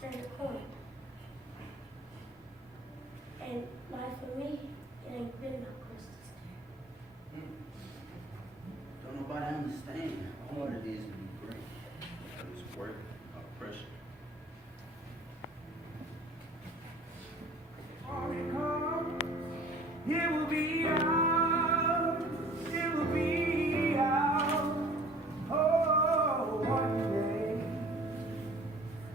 turn the corner. And life for me, it ain't been no crystal stair. Don't nobody understand how hard it is to be great. It's work, not pressure. It will be out, it will be out, oh, one day,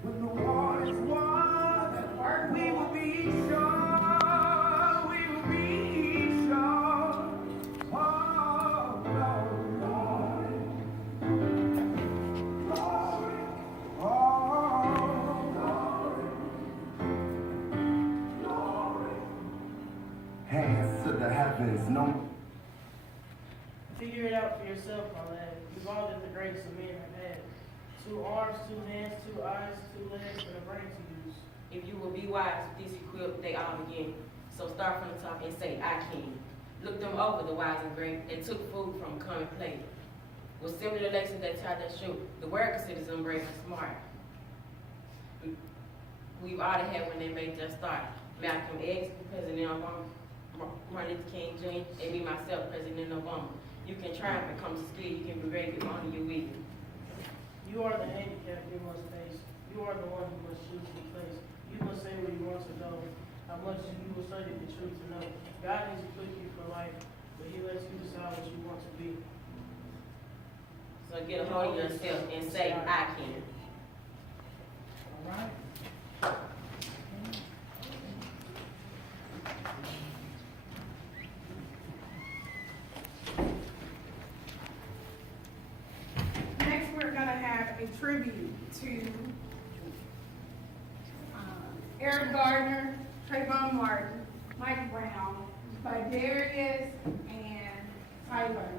when the war is won, we will be sure, oh, Lord, glory, glory. Hands to the heavens, no. Figure it out for yourself, my lad. You've all that the greatest of men have had. 2 arms, 2 hands, 2 eyes, 2 legs, and a brain to use. If you will be wise with this equipped, they all begin. So start from the top and say, I can. Look them over, the wise and great. They took food from common plate. With similar lessons that taught their shoe, the world considers them brave and smart. We've all had when they made their start. Malcolm X, President Obama, Martin Luther King Jr., and me myself, President Obama. You can triumph and come to skill. You can be great if only you will. You are the handicap you must face. You are the one who must choose your place. You must say where you want to go. How much you will study the truth to know. God has equipped you for life, but He lets you decide what you want to be. So get a hold of yourself and say, I can. All right? Next, we're going to have a tribute to Eric Gardner, Trayvon Martin, Mike Brown, by Darius and Tyler.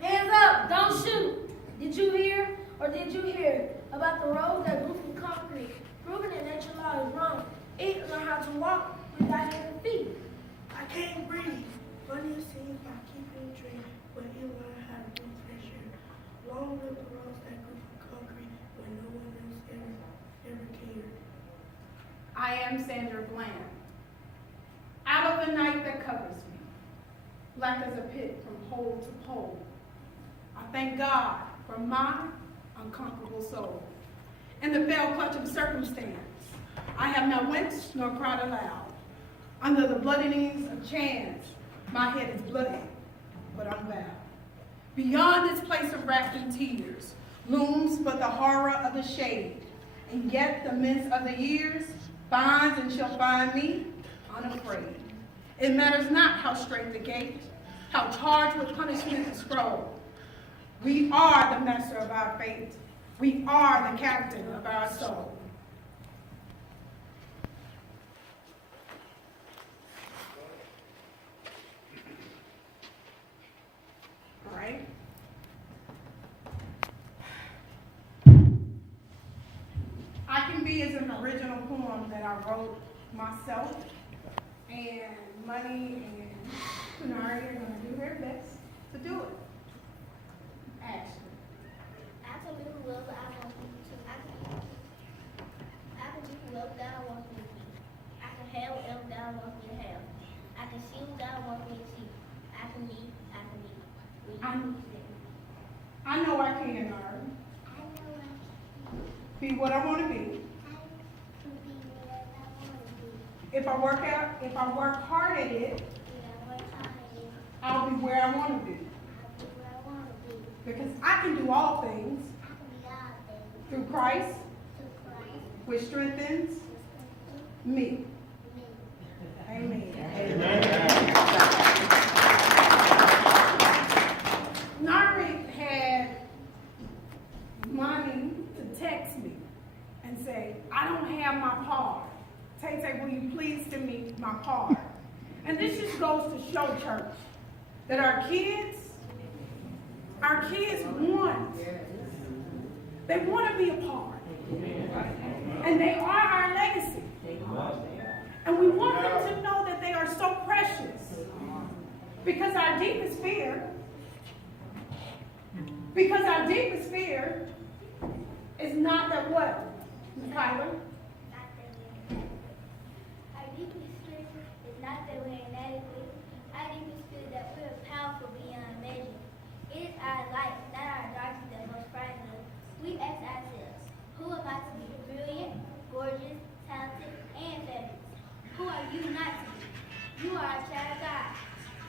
Hands up, don't shoot. Did you hear or did you hear about the roads that grew from concrete, proving that nature law is wrong? It learn how to walk without having feet. I can't breathe. Funny it seems by keeping a tree, but it learn how to breathe fresh air. Long live the roads that grew from concrete when no one else ever cared. I am Sandra Bland. Out of the night that covers me, black as a pit from pole to pole, I thank God for my unconquerable soul. In the fell clutch of circumstance, I have not winced nor cried aloud. Under the bloodiness of chance, my head is bloody, but I'm bowed. Beyond this place of wrath and tears looms but the horror of the shade, and yet the mist of the years finds and shall find me unafraid. It matters not how straight the gate, how charged with punishment the scroll. We are the master of our fate. We are the captain of our soul. All right. I Can Be is an original poem that I wrote myself, and Money and Kunari are going to do their best to do it. Action. I can be whoever I want you to. I can be whoever God wants me to be. I can have whatever God wants me to have. I can see what God wants me to see. I can be. I know I can, Nard. I know I can. Be what I want to be. I can be whatever I want to be. If I work hard at it, I'll be where I want to be. Because I can do all things through Christ, which strengthens me. Amen. Nari had money to text me and say, I don't have my card. Tay, will you please send me my card? And this just goes to show, church, that our kids Our kids want. They want to be a part. And they are our legacy. And we want them to know that they are so precious. Because our deepest fear is not that what, Kyler? Our deepest fear is not that we're inadequate. Our deepest fear is that we're powerful beyond measure. It is our light, not our darkness, that most frightens us. We ask ourselves, who am I to be? Brilliant, gorgeous, talented, and fabulous. Who are you not to be? You are a child of God.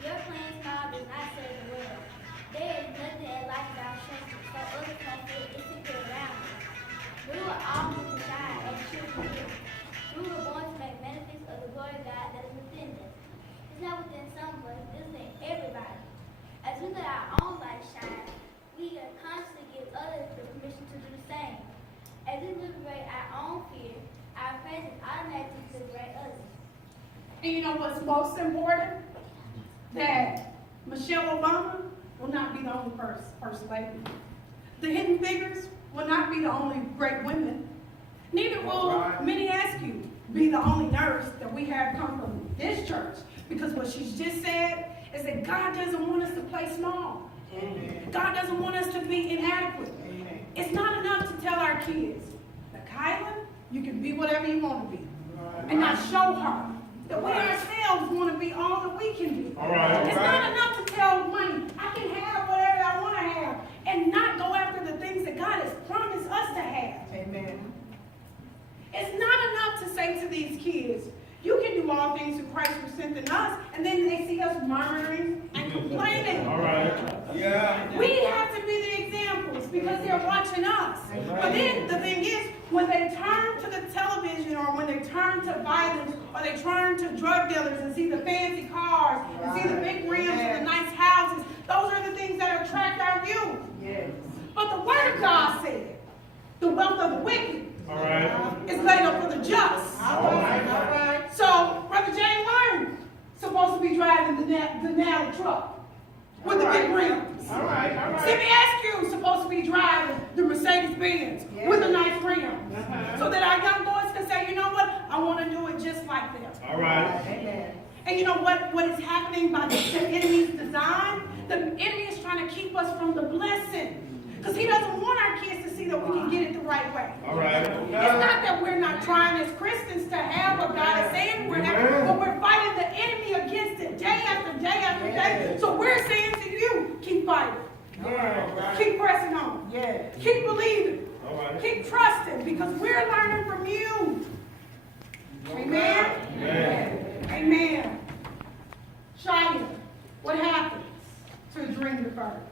Your plan small does not serve the world. There is nothing in life without strength, so others can feel insecure around us. We were all meant to shine as children do. We were born to make manifest of the glory of God that is within us. It's not within some of us, it's within everybody. As we let our own light shine, we are constantly give others the permission to do the same. As we liberate our own fear, our presence automatically liberate others. And you know what's most important? That Michelle Obama will not be the only first lady. The Hidden Figures will not be the only great women. Neither will Minnie Askew be the only nurse that we have come from this church. Because what she's just said is that God doesn't want us to play small. Amen. God doesn't want us to be inadequate. Amen. It's not enough to tell our kids, Kyla, you can be whatever you want to be. And not show her that we ourselves want to be all that we can be. It's not enough to tell money, I can have whatever I want to have, and not go after the things that God has promised us to have. Amen. It's not enough to say to these kids, you can do all things through Christ who strengthens us, and then they see us murmuring and complaining. All right. Yeah. We have to be the examples because they're watching us. But then the thing is, when they turn to the television or when they turn to violence or they turn to drug dealers and see the fancy cars and see the big rims and the nice houses, those are the things that attract our view. Yes. But the Word of God said, the wealth of the wicked is laid up for the just. All right. So, Brother James Martin supposed to be driving the narrow truck with the big rims. All right. Timmy Askew supposed to be driving the Mercedes-Benz with a nice rim. So that our young boys can say, you know what, I want to do it just like them. All right. Amen. And you know what is happening by the enemy's design? The enemy is trying to keep us from the blessing. Because he doesn't want our kids to see that we can get it the right way. All right. It's not that we're not trying as Christians to have what God is saying we're having, but we're fighting the enemy against it day after day after day. So we're saying to you, keep fighting. All right. Keep pressing on. Yeah. Keep believing. All right. Keep trusting because we're learning from you. Amen? Amen. Amen. Shia, what happens to a dream deferred?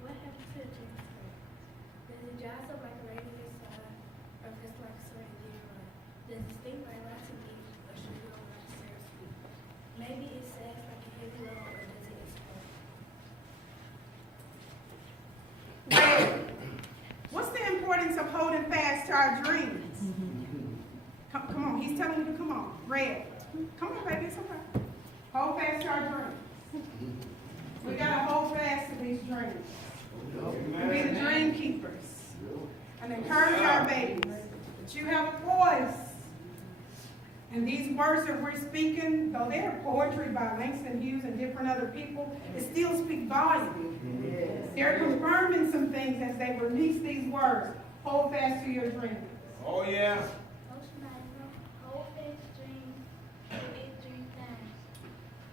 What happened to the dream deferred? Does it dries up like rain inside, or if it's like sweat and get run? Does it sting like lots of meat, or should it go like Sarah's food? Maybe it sags like a heavy load, or does it explode? What's the importance of holding fast to our dreams? Come on, he's telling you to come on. Red. Come on, baby, it's okay. Hold fast to our dreams. We gotta hold fast to these dreams. And be the dream keepers. And encourage our babies that you have a voice. And these words that we're speaking, though they're poetry by Langston Hughes and different other people, it still speak volume. They're confirming some things as they release these words. Hold fast to your dreams. Oh, yeah. Hold fast dreams, big dream things.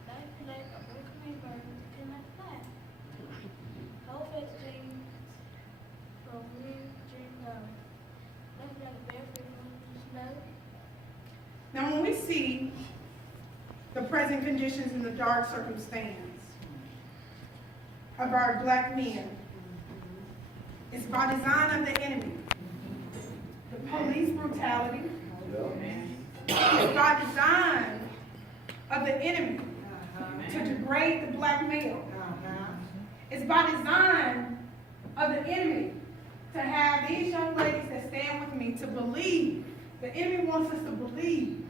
Life is like a broken bird to my fly. Hold fast dreams, from real dream love. Life is like a barefoot moon snow. Now when we see the present conditions and the dark circumstance of our black men, it's by design of the enemy. The police brutality is by design of the enemy to degrade the black male. It's by design of the enemy to have these young ladies that stand with me to believe The enemy wants us to believe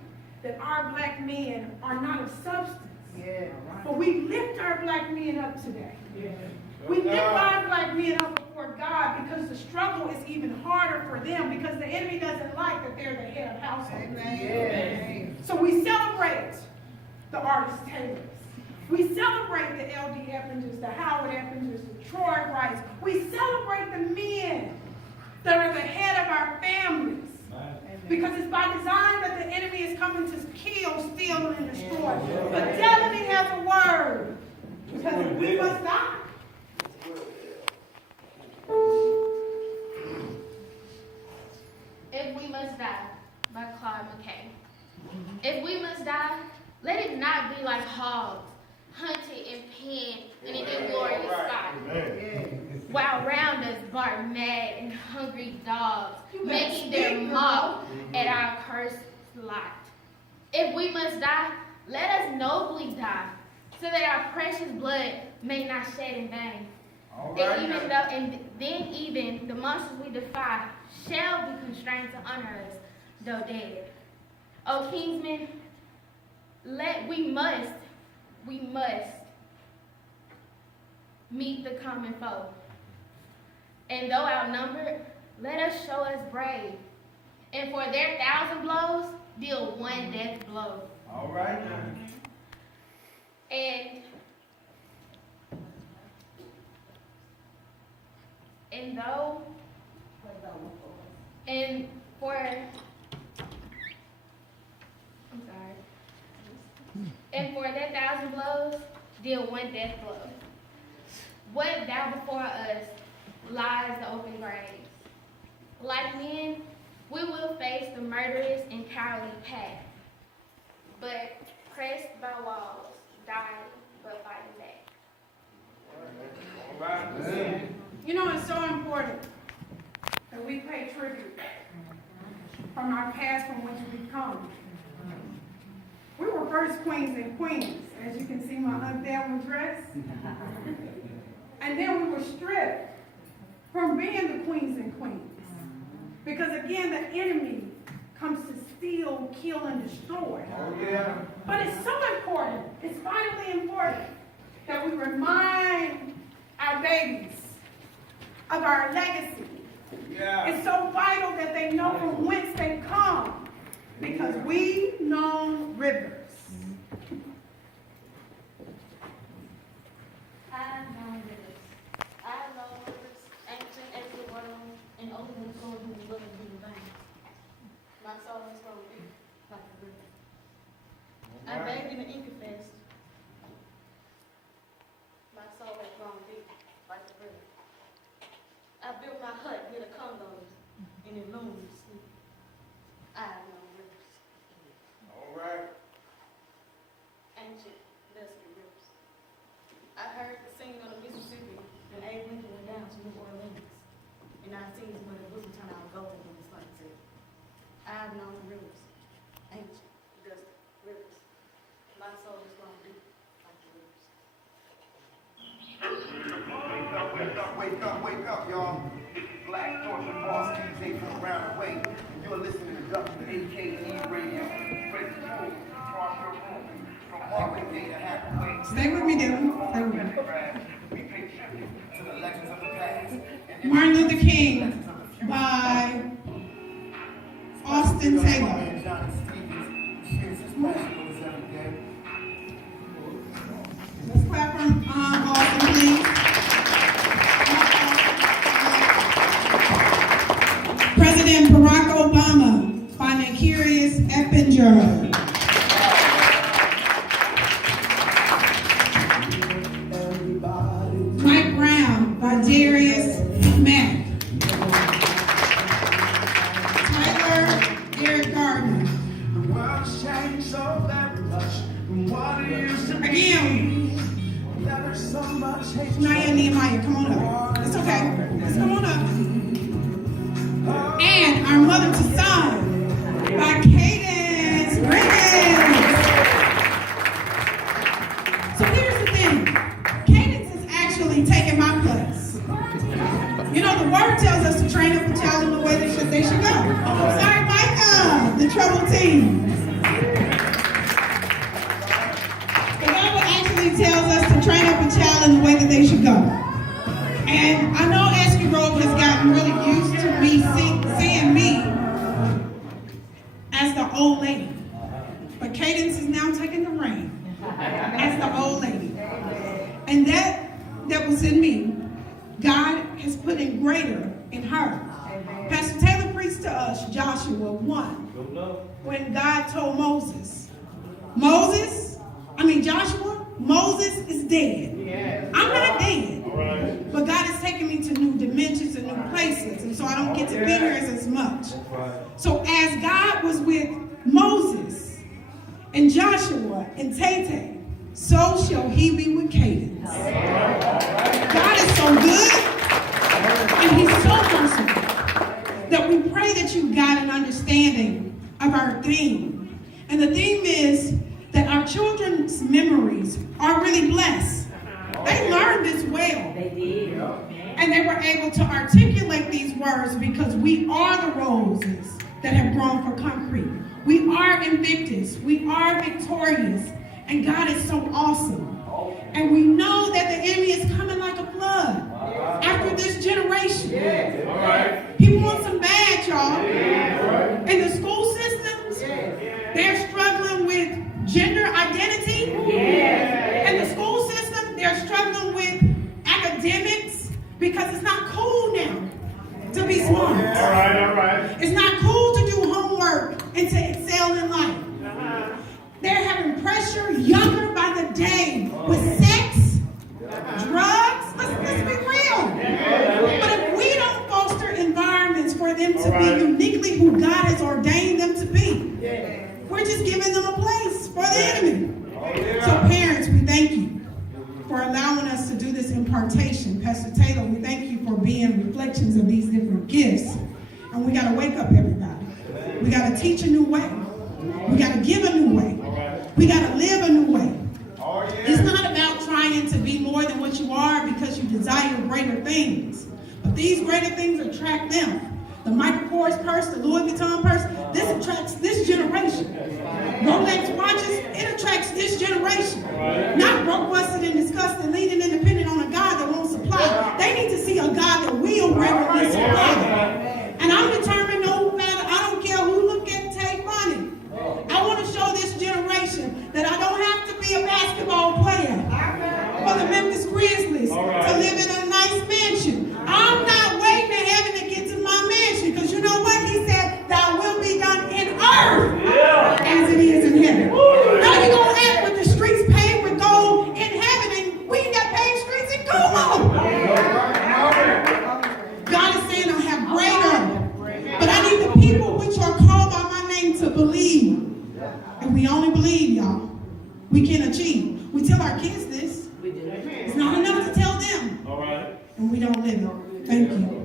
that our black men are not of substance. Yeah. But we lift our black men up today. Yeah. We lift our black men up before God because the struggle is even harder for them because the enemy doesn't like that they're the head of household. Yeah. So we celebrate the artist Taylors. We celebrate the L.D. Eppingers, the Howard Eppingers, the Troy Wrights. We celebrate the men that are the head of our families. Because it's by design that the enemy is coming to kill, steal, and destroy. Fidelity has a word. Because if we must die. If We Must Die by Claude McKay. If we must die, let it not be like hogs, hunted and penned in an inglorious spot. While round us bark mad and hungry dogs, making their mock at our cursed lot. If we must die, let us nobly die, so that our precious blood may not shed in vain. And then even the monsters we defy shall be constrained to honor us, though dead. O kingsmen, we must meet the common foe. And though outnumbered, let us show us brave. And for their 1,000 blows, deal one death blow. All right. And for their 1,000 blows, deal one death blow. What thou before us lies the open graves. Like men, we will face the murderous and cowardly path, but pressed by walls, dying but fighting back. All right. You know, it's so important that we pay tribute from our past from which we've come. We were first queens and queens, as you can see my Aunt Thelma dress. And then we were stripped from being the queens and queens. Because again, the enemy comes to steal, kill, and destroy. Oh, yeah. But it's so important, it's vitally important that we remind our babies of our legacy. Yeah. It's so vital that they know from whence they come, because we know rivers. I know rivers. I know rivers, ancient as the world, and open the floor who will look into the veins. My soul is going to be like a river. I bathed in the Inca Fest. My soul has grown deep like a river. I built my hut near the Congos, and it looms sleep. I know rivers, All right. ancient, dusty rivers. I heard the singing of the Mississippi when Abe Lincoln went down to New Orleans, and I seen when the Wilson turned out gold when the sun set. I've known rivers, ancient, dusty rivers. My soul is grown deep like the rivers. Wake up, y'all. Black Torture Boss DJ from around the way. You're listening to WAKE Radio. Ready to move across your room. From Marvin Gaye to Hathaway. Stay with me, Dylan. Stay with me. We pay tribute to the legends of the past. Martin Luther King by Austin Taylor. Johnny Stevens shares his passion with us every day. Let's clap for Austin, please. President Barack Obama by Nicurious Eppinger. Mike Brown by Darius Mack. Tyler Eric Gardner. The world changed so very much from what it used to be. Again, There's so much hate. Naya Nehemiah, come on up. It's okay. Let's come on up. And our mother to son by Cadence Riggins. So here's the thing. Cadence is actually taking my place. You know, the word tells us to train up a child in the way they should go. Sorry, Micah. that they should go. And I know Askew Grove has gotten really used to me seeing me as the old lady. But Cadence is now taking the reign as the old lady. And that was in me. God has put in greater in her. Pastor Taylor preached to us Joshua 1 when God told Joshua, Moses is dead. I'm not dead. But God is taking me to new dimensions and new places. And so I don't get to be here as much. So as God was with Moses and Joshua and Tay, so shall he be with Cadence. God is so good and he's so merciful that we pray that you got an understanding of our theme. And the theme is that our children's memories are really blessed. They learned this well. They did. And they were able to articulate these words because we are the roses that have grown for concrete. We are invictus. We are victorious. And God is so awesome. And we know that the enemy is coming like a flood after this generation. He wants them bad, y'all. In the school systems, they're struggling with gender identity. In the school system, they're struggling with academics because it's not cool now to be smart. It's not cool to do homework and to excel in life. They're having pressure younger by the day with sex, drugs. Let's be real. But if we don't foster environments for them to be uniquely who God has ordained them to be, we're just giving them a place for the enemy. So parents, we thank you for allowing us to do this impartation. Pastor Taylor, we thank you for being reflections of these different gifts. And we got to wake up everybody. We got to teach a new way. We got to give a new way. We got to live a new way. It's not about trying to be more than what you are because you desire greater things. But these greater things attract them. The Michael Kors purse, the Louis Vuitton purse, this attracts this generation. Rolex watches, it attracts this generation. Not broke, busted, and disgusted, leaning independent on a God that won't supply. They need to see a God that will regularly supply. And I'm determined, no matter, I don't care who look at Tay Money. I want to show this generation that I don't have to be a basketball player for the Memphis Grizzlies to live in a nice mansion. I'm not waiting to heaven to get to my mansion because you know what? He said, thy will be done in earth as it is in heaven. Now you're going to act with the streets paved with gold in heaven and we ain't got paved streets in Como. God is saying I have greater, but I need the people which are called by my name to believe. And we only believe, y'all. We can achieve. We tell our kids this. It's not enough to tell them. And we don't live it. Thank you.